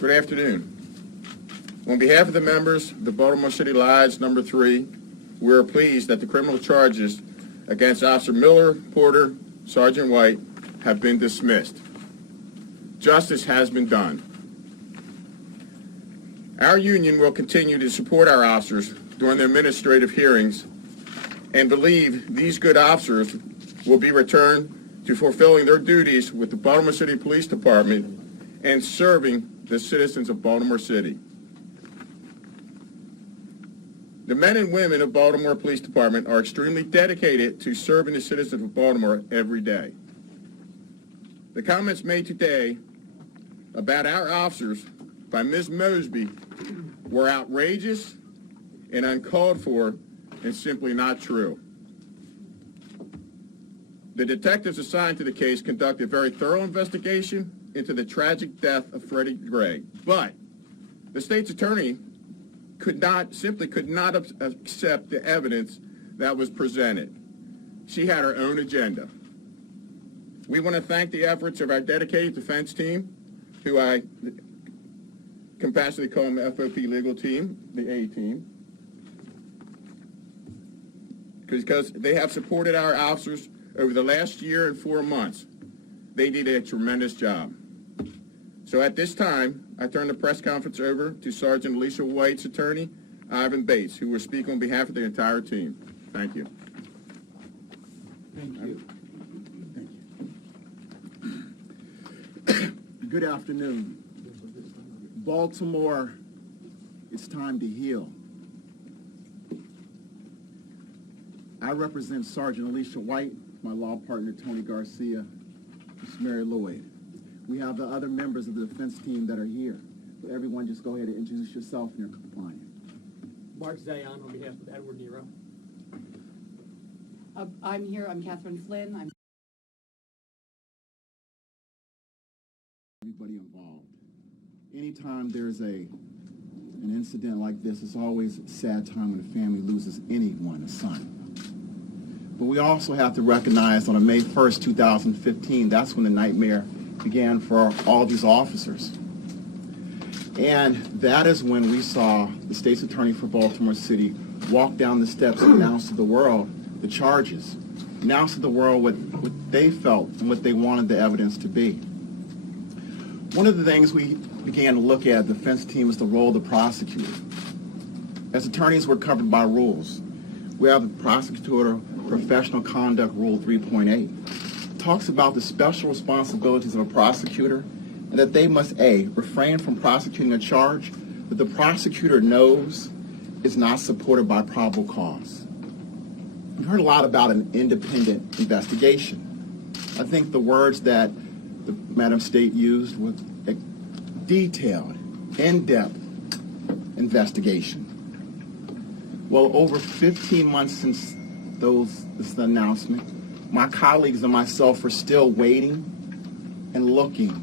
Good afternoon. On behalf of the members of the Baltimore City Lodge Number 3, we are pleased that the criminal charges against Officer Miller, Porter, Sergeant White have been dismissed. Justice has been done. Our union will continue to support our officers during their administrative hearings and believe these good officers will be returned to fulfilling their duties with the Baltimore City Police Department and serving the citizens of Baltimore City. The men and women of Baltimore Police Department are extremely dedicated to serving the citizens of Baltimore every day. The comments made today about our officers by Ms. Mosby were outrageous and uncalled for and simply not true. The detectives assigned to the case conducted a very thorough investigation into the tragic death of Freddie Gray, but the state's attorney could not accept the evidence that was presented. She had her own agenda. We want to thank the efforts of our dedicated defense team, who I compassionately call them the FOP legal team, the A team, because they have supported our officers over the last year and 4 months. They did a tremendous job. So at this time, I turn the press conference over to Sergeant Alicia White's attorney, Ivan Bates, who will speak on behalf of the entire team. Thank you. Thank you. Thank you. Good afternoon. Baltimore, it's time to heal. I represent Sergeant Alicia White, my law partner Tony Garcia, Ms. Mary Lloyd. We have the other members of the defense team that are here. So everyone just go ahead and introduce yourself and your client. Mark Zayon on behalf of Edward Nero. I'm here. I'm Catherine Flynn. Everybody involved. Anytime there's an incident like this, it's always a sad time when a family loses anyone, a son. But we also have to recognize on May 1st, 2015, that's when the nightmare began for all these officers. And that is when we saw the state's attorney for Baltimore City walk down the steps and announce to the world the charges, announce to the world what they felt and what they wanted the evidence to be. One of the things we began to look at, the defense team, is the role of the prosecutor. As attorneys, we're covered by rules. We have the Prosecutor Professional Conduct Rule 3.8. Talks about the special responsibilities of a prosecutor and that they must A, refrain from prosecuting a charge that the prosecutor knows is not supported by probable cause. We've heard a lot about an independent investigation. I think the words that the Madam State used were a detailed, in-depth investigation. Well, over 15 months since this announcement, my colleagues and myself are still waiting and looking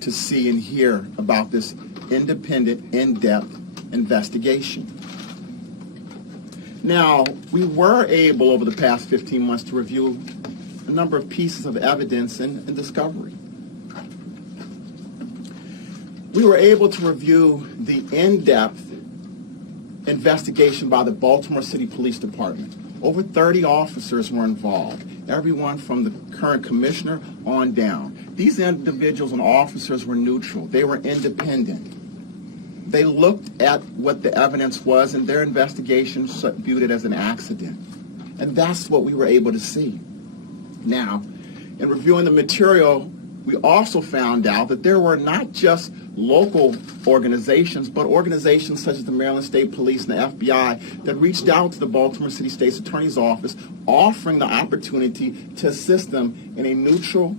to see and hear about this independent, in-depth investigation. Now, we were able over the past 15 months to review a number of pieces of evidence and discovery. We were able to review the in-depth investigation by the Baltimore City Police Department. Over 30 officers were involved, everyone from the current commissioner on down. These individuals and officers were neutral. They were independent. They looked at what the evidence was, and their investigation viewed it as an accident. And that's what we were able to see. Now, in reviewing the material, we also found out that there were not just local organizations, but organizations such as the Maryland State Police and the FBI that reached out to the Baltimore City State's Attorney's Office, offering the opportunity to assist them in a neutral,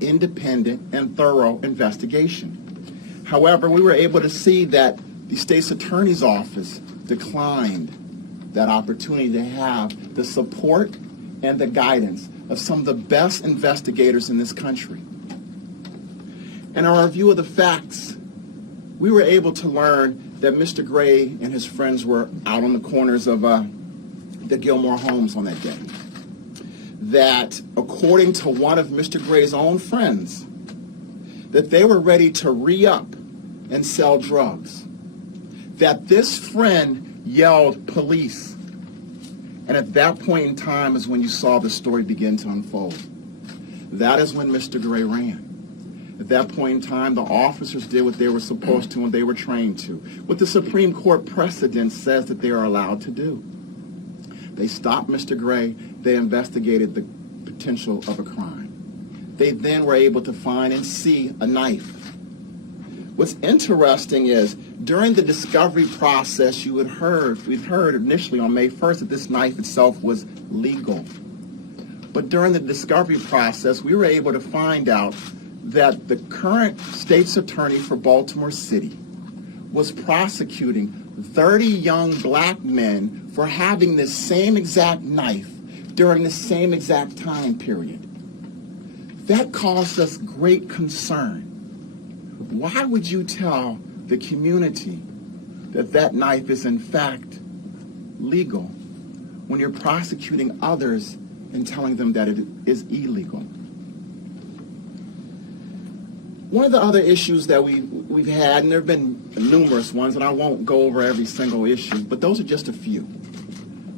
independent, and thorough investigation. However, we were able to see that the State's Attorney's Office declined that opportunity to have the support and the guidance of some of the best investigators in this country. In our review of the facts, we were able to learn that Mr. Gray and his friends were out on the corners of the Gilmore homes on that day. that, according to one of Mr. Gray's own friends, that they were ready to re-up and sell drugs. That this friend yelled, "Police." And at that point in time is when you saw the story begin to unfold. That is when Mr. Gray ran. At that point in time, the officers did what they were supposed to and they were trained to. What the Supreme Court precedent says that they are allowed to do. They stopped Mr. Gray. They investigated the potential of a crime. They then were able to find and see a knife. What's interesting is during the discovery process, we'd heard initially on May 1st that this knife itself was legal. But during the discovery process, we were able to find out that the current state's attorney for Baltimore City was prosecuting 30 young black men for having this same exact knife during the same exact time period. That caused us great concern. Why would you tell the community that that knife is in fact legal when you're prosecuting others and telling them that it is illegal? One of the other issues that we've had, and there have been numerous ones, and I won't go over every single issue, but those are just a few.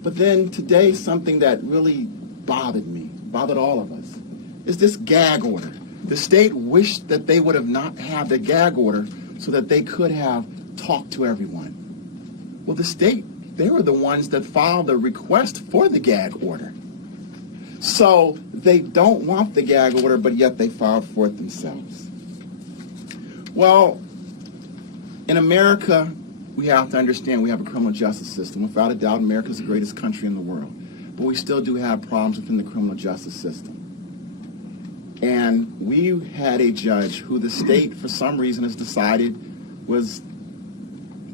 But then today, something that really bothered all of us, is this gag order. The state wished that they would have not had the gag order so that they could have talked to everyone. Well, the state, they were the ones that filed the request for the gag order. So they don't want the gag order, but yet they filed for it themselves. Well, in America, we have to understand we have a criminal justice system. Without a doubt, America is the greatest country in the world. But we still do have problems within the criminal justice system. And we had a judge who the state, for some reason, has decided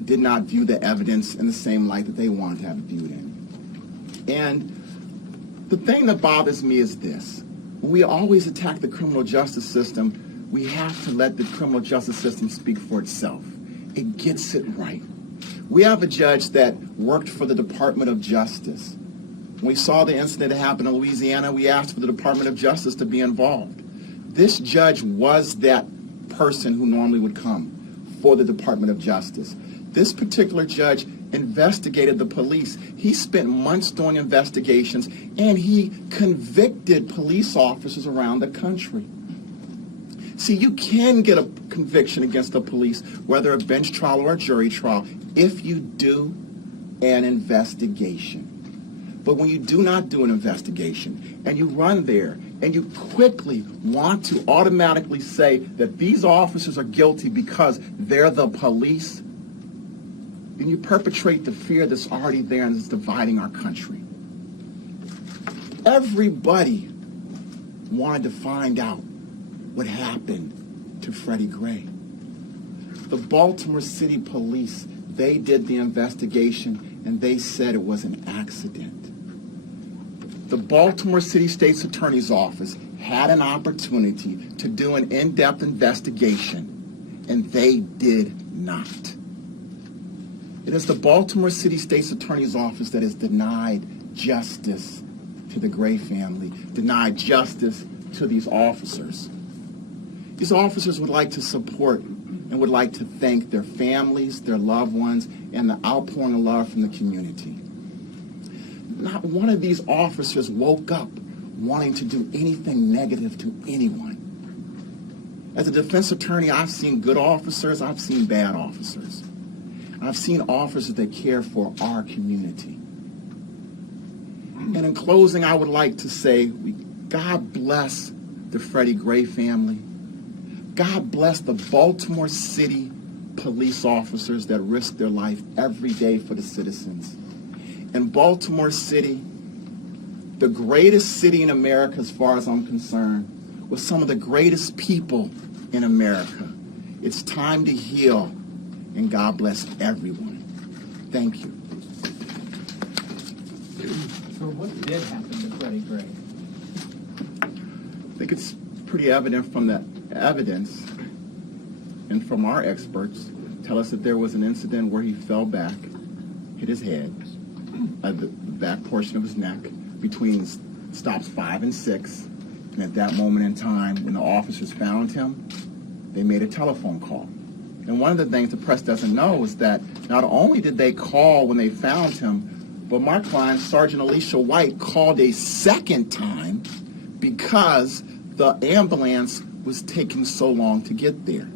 did not view the evidence in the same light that they wanted to have it viewed in. And the thing that bothers me is this. When we always attack the criminal justice system, we have to let the criminal justice system speak for itself. It gets it right. We have a judge that worked for the Department of Justice. When we saw the incident that happened in Louisiana, we asked for the Department of Justice to be involved. This judge was that person who normally would come for the Department of Justice. This particular judge investigated the police. He spent months doing investigations, and he convicted police officers around the country. See, you can get a conviction against the police, whether a bench trial or a jury trial, if you do an investigation. But when you do not do an investigation and you run there and you quickly want to automatically say that these officers are guilty because they're the police, then you perpetrate the fear that's already there and is dividing our country. Everybody wanted to find out what happened to Freddie Gray. The Baltimore City Police, they did the investigation and they said it was an accident. The Baltimore City State's Attorney's Office had an opportunity to do an in-depth investigation, and they did not. It is the Baltimore City State's Attorney's Office that has denied justice to the Gray family, denied justice to these officers. These officers would like to support and would like to thank their families, their loved ones, and the outpouring of love from the community. Not one of these officers woke up wanting to do anything negative to anyone. As a defense attorney, I've seen good officers, I've seen bad officers. I've seen officers that care for our community. And in closing, I would like to say, God bless the Freddie Gray family. God bless the Baltimore City police officers that risk their life every day for the citizens. In Baltimore City, the greatest city in America as far as I'm concerned, with some of the greatest people in America. It's time to heal, and God bless everyone. Thank you. So what did happen to Freddie Gray? I think it's pretty evident from the evidence and from our experts tell us that there was an incident where he fell back, hit his head, the back portion of his neck, between stops 5 and 6. And at that moment in time, when the officers found him, they made a telephone call. And one of the things the press doesn't know is that not only did they call when they found him, but my client, Sergeant Alicia White, called a second time because the ambulance was taking so long to get there.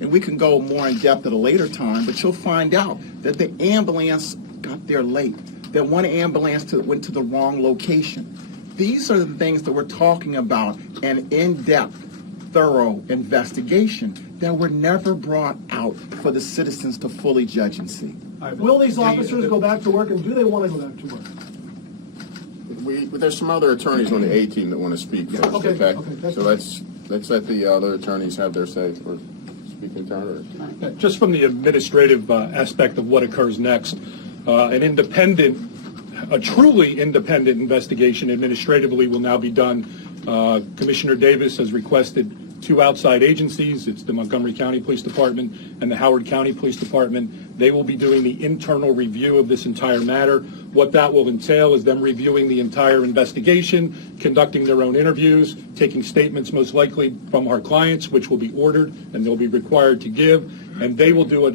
And we can go more in depth at a later time, but you'll find out that the ambulance got there late, that one ambulance went to the wrong location. These are the things that we're talking about, an in-depth, thorough investigation that were never brought out for the citizens to fully judge and see. Will these officers go back to work, and do they want to go back to work? There's some other attorneys on the A team that want to speak first, Okay, okay? that's So let's let the other attorneys have their say or speak in turn. Or... Just from the administrative aspect of what occurs next, a truly independent investigation administratively will now be done. Commissioner Davis has requested 2 outside agencies. It's the Montgomery County Police Department and the Howard County Police Department. They will be doing the internal review of this entire matter. What that will entail is them reviewing the entire investigation, conducting their own interviews, taking statements most likely from our clients, which will be ordered and they'll be required to give, and they will do a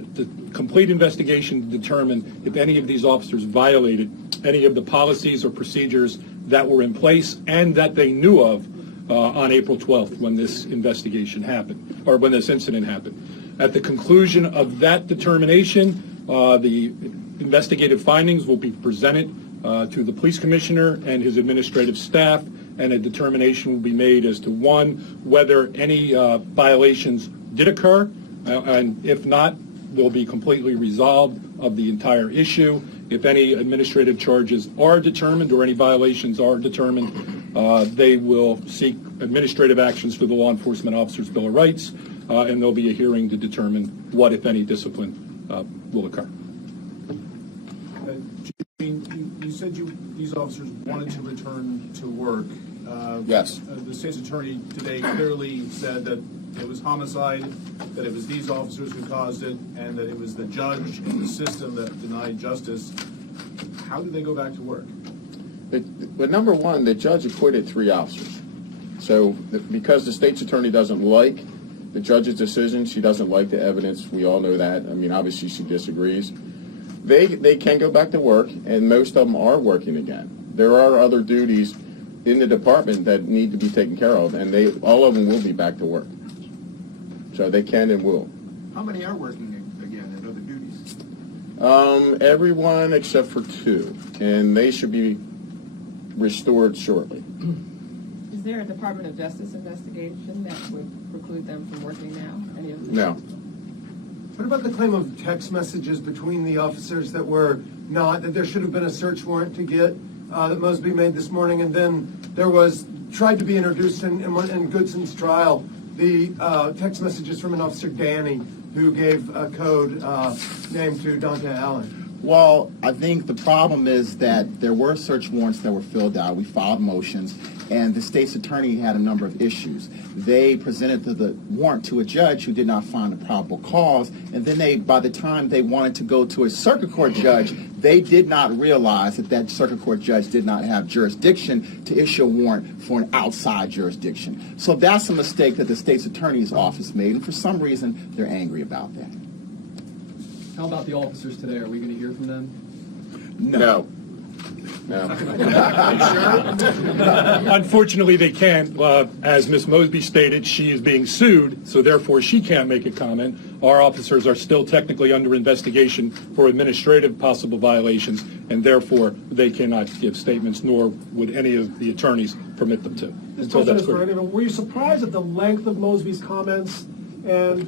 complete investigation to determine if any of these officers violated any of the policies or procedures that were in place and that they knew of on April 12th when this investigation happened, or when this incident happened. At the conclusion of that determination, the investigative findings will be presented to the police commissioner and his administrative staff, and a determination will be made as to, 1, whether any violations did occur, and if not, they'll be completely resolved of the entire issue. If any administrative charges are determined or any violations are determined, they will seek administrative actions for the Law Enforcement Officers' Bill of Rights, and there'll be a hearing to determine what, if any, discipline will occur. You said these officers wanted to return to work. Yes. The state's attorney today clearly said that it was homicide, that it was these officers who caused it, and that it was the judge and the system that denied justice. How did they go back to work? But number 1, the judge acquitted 3 officers. So because the state's attorney doesn't like the judge's decision, she doesn't like the evidence, we all know that. I mean, obviously she disagrees. They can go back to work, and most of them are working again. There are other duties in the department that need to be taken care of, and all of them will be back to work. So they can and will. How many are working again in other duties? Everyone except for 2, and they should be restored shortly. Is there a Department of Justice investigation that would preclude them from working now? Any of them? No. What about the claim of text messages between the officers that were not, that there should have been a search warrant to get, that Mosby made this morning, and then there was, tried to be introduced in Goodson's trial, the text messages from an officer, Danny, who gave a code name to Dante Allen? Well, I think the problem is that there were search warrants that were filled out. We filed motions, and the state's attorney had a number of issues. They presented the warrant to a judge who did not find a probable cause, and then by the time they wanted to go to a circuit court judge, they did not realize that circuit court judge did not have jurisdiction to issue a warrant for an outside jurisdiction. So that's a mistake that the state's attorney's office made, and for some reason, they're angry about that. How about the officers today? Are we going to hear from them? No. Unfortunately, they can't. As Ms. Mosby stated, she is being sued, so therefore she can't make a comment. Our officers are still technically under investigation for administrative possible violations, and therefore they cannot give statements, nor would any of the attorneys permit them to. This question is for anyone. Were you surprised at the length of Mosby's comments and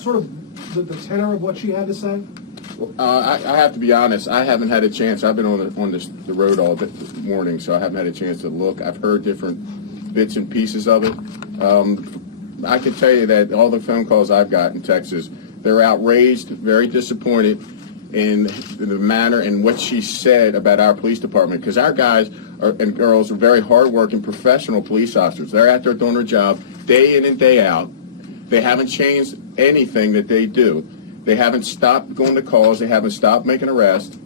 sort of the tenor of what she had to say? I have to be honest. I haven't had a chance. I've been on the road all morning, so I haven't had a chance to look. I've heard different bits and pieces of it. I can tell you that all the phone calls I've got in Texas, they're outraged, very disappointed in the manner and what she said about our police department. Because our guys and girls are very hardworking, professional police officers. They're out there doing their job day in and day out. They haven't changed anything that they do. They haven't stopped going to calls. They haven't stopped making arrests.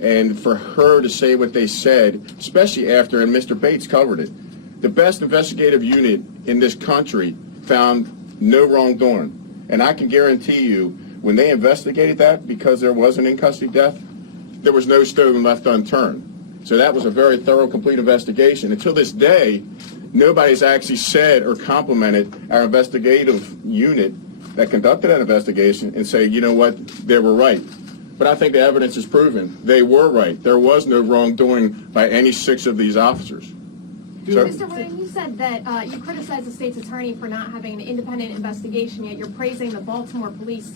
And for her to say what they said, especially after, and Mr. Bates covered it, the best investigative unit in this country found no wrongdoing. And I can guarantee you, when they investigated that, because there was an in-custody death, there was no stone left unturned. So that was a very thorough, complete investigation. Until this day, nobody's actually said or complimented our investigative unit that conducted that investigation and say, you know what, they were right. But I think the evidence is proven they were right. There was no wrongdoing by any 6 of these officers. So, Mr. Ryan, you said that you criticized the state's attorney for not having an independent investigation, yet you're praising the Baltimore police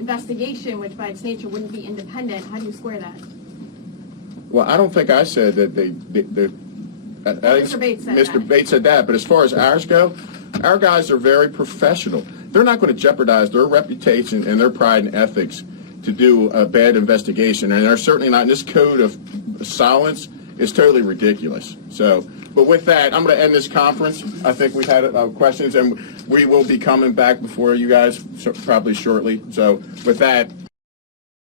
investigation, which by its nature wouldn't be independent. How do you square that? well, I don't think I said that Mr. Bates said that. Bates said that, but as far as ours go, our guys are very professional. They're not going to jeopardize their reputation and their pride and ethics to do a bad investigation, and they're certainly not. In this code of silence is totally ridiculous. So, but with that, I'm going to end this conference. I think we've had questions, and we will be coming back before you guys probably shortly. So with that,